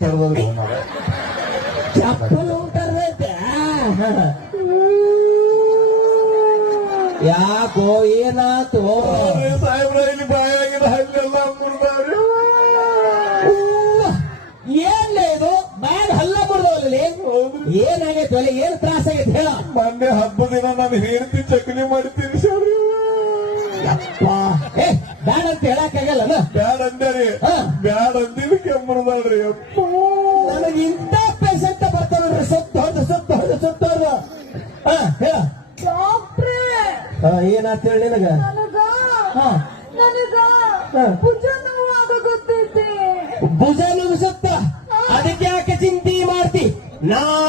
ಮಾರ ಚಪ್ಪಲ್ ಉಂಟರ್ದೈತೆ ಯಾಕೋ ಏನಾತು ಸಾಹೇಬ್ರ ಇಲ್ಲಿ ಬಾಯಾಗಿನ ಹಲ್ಲೆಲ್ಲ ಮುರಿದಾವ್ರಿ ಏನ್ ಇದು? ಬ್ಯಾಡ್ ಹಲ್ಲ ಮುರಿದವಲ್ಲಿ ಏನಾಗೈತೆ ಒಲೆ ಏನ್ ತ್ರಾಸ ಆಗೈತೆ ಹೇಳ. ಮೊನ್ನೆ ಹಬ್ಬ ದಿನ ನಾನು ಹೇಳ್ತಿ ಚಕ್ಲಿ ಮಾಡ್ತೀನಿ ಸರ್. ಯಪ್ಪ. ಏ ಬ್ಯಾಡ ಅಂತ ಹೇಳಕ್ಕಾಗಲ್ಲ ಬ್ಯಾಡ ಅಂದ್ಯಾರಿ ಹಾ. ಬ್ಯಾಡ ಕೆಮ್ಮು ಕೆಮ್ಮಡ್ದಾಳ್ರಿ ಅಪ್ಪ ನನಗೆ ಇಂಥ ಪೇಷಂಟ್ ಬರ್ತಾವ್ರಿ ಸುತ್ತ ಹೋದ ಸುತ್ತ ಹಾ ಸುತ್ತ ಹೊಡೆದು ಹಾ ಹೇಳ. ಡಾಕ್ಟ್ರೇ ಏನಾತ ಹೇಳಿ ನಿನಗ? ನನಗ ಹಾ. ನನಗ ಹಾ. ಭುಜ ನೋವಾಗ ಗೊತ್ತೈತಿ. ಭುಜ ನುಗ್ಸುತ್ತ ಅದಕ್ಕೆ ಯಾಕೆ ಚಿಂತೆ ಮಾಡ್ತಿ? ನಾನಿದ್ದೀನಿ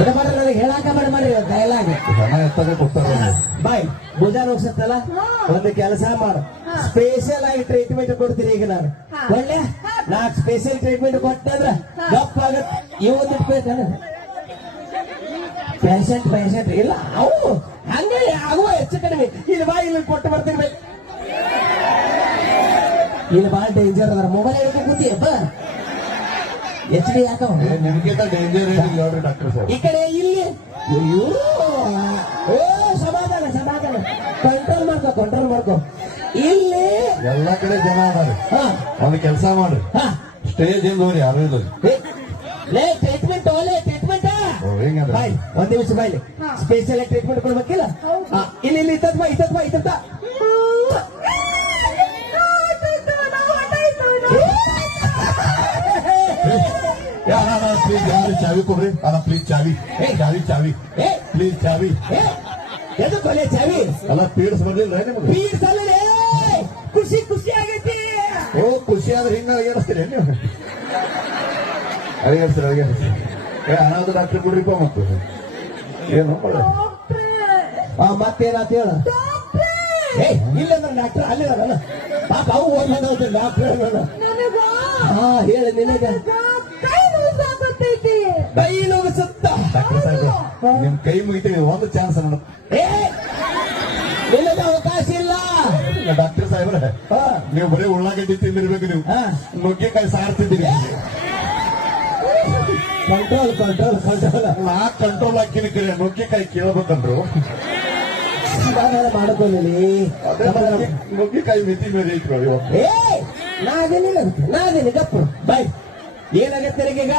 ಬಿಡಮಾಡ್ರಿ ನನಗೆ ಹೇಳಾಕ ಬಿಡಮಾಡ್ರಿ ಡೈಲಾಗ್ ಜನ ಎತ್ತಗೆ ಕೊಡ್ತಾರ. ಬಾಯ್ ಭುಜ ಹೋಗ್ಸತ್ತಲ್ಲ. ಒಂದು ಕೆಲಸ ಮಾಡು. ಸ್ಪೆಷಲ್ ಆಗಿ ಟ್ರೀಟ್ಮೆಂಟ್ ಕೊಡ್ತೀನಿ ಈಗ ನಾನು. ಒಳ್ಳೆ? ನಾಲ್ಕು ಸ್ಪೆಷಲ್ ಟ್ರೀಟ್ಮೆಂಟ್ ಕೊಟ್ಟಂದ್ರ ಹಾ. ಗಪ್ಪ ಆಗತ್ ಇವತ್ತು ಇಟ್ಬೇಕಲ್ಲ ಪೇಷಂಟ್ ಪೇಷಂಟ್ ಇಲ್ಲ ಅವು ಹಂಗೆ ಅವು ಹೆಚ್ಚು ಕಡಿಮೆ. ಇಲ್ಲಿ ಬಾ ಇಲ್ಲಿ ಕೊಟ್ಟು ಬರ್ತೀನಿ ಇಲ್ಲಿ ಬಾ ಡೇಂಜರ್ ಅದಾರ. ಮೊಬೈಲ್ ಹಿಡ್ಕೊಂಡು ಕೂತಿಯಪ್ಪ ಎಚ್ ಡಿ ಯಾಕವ ನಿಮ್ಗಿಂತ ಡೇಂಜರ್ ಏನಿಲ್ಲ ನೋಡ್ರಿ ಡಾಕ್ಟರ್ ಸಾಹೇಬ್ ಈ ಕಡೆ ಇಲ್ಲಿ. ಅಯ್ಯೋ. ಓ ಸಮಾಧಾನ ಸಮಾಧಾನ. ಕಂಟ್ರೋಲ್ ಮಾಡ್ಕೋ ಕಂಟ್ರೋಲ್ ಮಾಡ್ಕೋ. ಇಲ್ಲಿ. ಎಲ್ಲಾ ಕಡೆ ಜನ ಅದಾರಿ. ಒಂದು ಕೆಲಸ ಮಾಡ್ರಿ ಹಾ. ಸ್ಟೇಜ್ ಇಂದ ಹೋರಿ ಯಾರು ಇಲ್ಲ ಲೇ ಟ್ರೀಟ್ಮೆಂಟ್ ಓಲೆ ಟ್ರೀಟ್ಮೆಂಟ್? ಬಾಯ್ ಒಂದ್ ನಿಮಿಷ ಬಾಯ್ಲಿ. ಸ್ಪೆಷಲ್ ಟ್ರೀಟ್ಮೆಂಟ್ ಕೊಡ್ಬೇಕಿಲ್ಲ? ಇಲ್ಲಿ ಇಲ್ಲಿ ಇತ್ತದ ಬಾ ಇತ್ತದ ಬಾ ಇತ್ತದ ಪ್ಲೀಸ್ ಯಾರು ಚಾವಿ ಕೊಡ್ರಿ ಅಲ್ಲ ಪ್ಲೀಸ್ ಚಾವಿ ಏ. ಚಾವಿ ಚಾವಿ ಏ ಪ್ಲೀಸ್ ಚಾವಿ ಎದು ಕೊಲೆ ಚಾವಿ ಅಲ್ಲ ಪೀಡ್ಸ್ ಬರ್ಲಿಲ್ಲ ನಿಮ್ಗೆ ಪೀಸ್ ಅಲ್ಲ ಖುಷಿ ಖುಷಿ ಆಗೈತಿ ಓ ಖುಷಿ ಆದ್ರೆ ಹಿಂಗ ಅಳಿಗಾಡಿಸ್ತೀರಿ ನೀವು ಅಳಿಗಾಡಿಸ್ತೀರಿ ಅಳಿಗಾಡಿಸ್ತೀರಿ ಏ ಅನಾಥ ಡಾಕ್ಟರ್ ಕೊಡ್ರಿಪ್ಪ ಮತ್ತು ಏನು ಹಾ ಆ ಮತ್ತೇನಾತ ಹೇಳ ಏ ಇಲ್ಲಂದ್ರೆ ಡಾಕ್ಟರ್ ಅಲ್ಲಿದಾರಲ್ಲ ಪಾಪ ಅವು ಓದ್ ಡಾಕ್ಟರ್ ಹಾ ಹೇಳಿ ನಿನಗೆ ಕೈ ಸುತ್ತ ಡಾಕ್ಟರ್ ಸಾಹೇಬ್ರು ನಿಮ್ ಕೈ ಮುಗಿತೀವಿ ಒಂದು ಚಾನ್ಸ್ ಏ! ನಿನಗೆ ಅವಕಾಶ ಇಲ್ಲ. ಡಾಕ್ಟರ್ ಸಾಹೇಬ್ರೆ ಹಾ. ನೀವು ಬರೀ ಉಳ್ಳಾಗಡ್ಡಿ ತಿಂದಿರ್ಬೇಕು ನೀವು. ನುಗ್ಗೆಕಾಯಿ ಸಾರ್ತಿದ್ದೀರಿ ಕಂಟ್ರೋಲ್ ಕಂಟ್ರೋಲ್ ಕಂಟ್ರೋಲ್ ನಾ ಕಂಟ್ರೋಲ್ ಹಾಕಿನ ಕರೆ ನುಗ್ಗೆಕಾಯಿ ಕೇಳ್ಬೇಕಂದ್ರು. ಮಾಡ್ಕೊಳ್ಳಿ ನುಗ್ಗೆಕಾಯಿ ಮಿತಿ ಮೇಲೆ ಏ! ನಾದೇನಿಲ್ಲ ನಾದೇನಿ ಗಪ್ಪು. ಬಾಯ್ ಏನಾಗತ್ತೆ ನಿನಗೀಗ?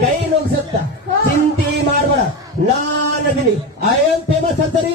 ಕೈ ನುಗ್ಸುತ್ತ. ಚಿಂತೆ ಮಾಡ್ಬೇಡ. ನಾನದೀನಿ ಐ ಆಮ್ ಫೇಮಸ್ ಅಂತಾರೆ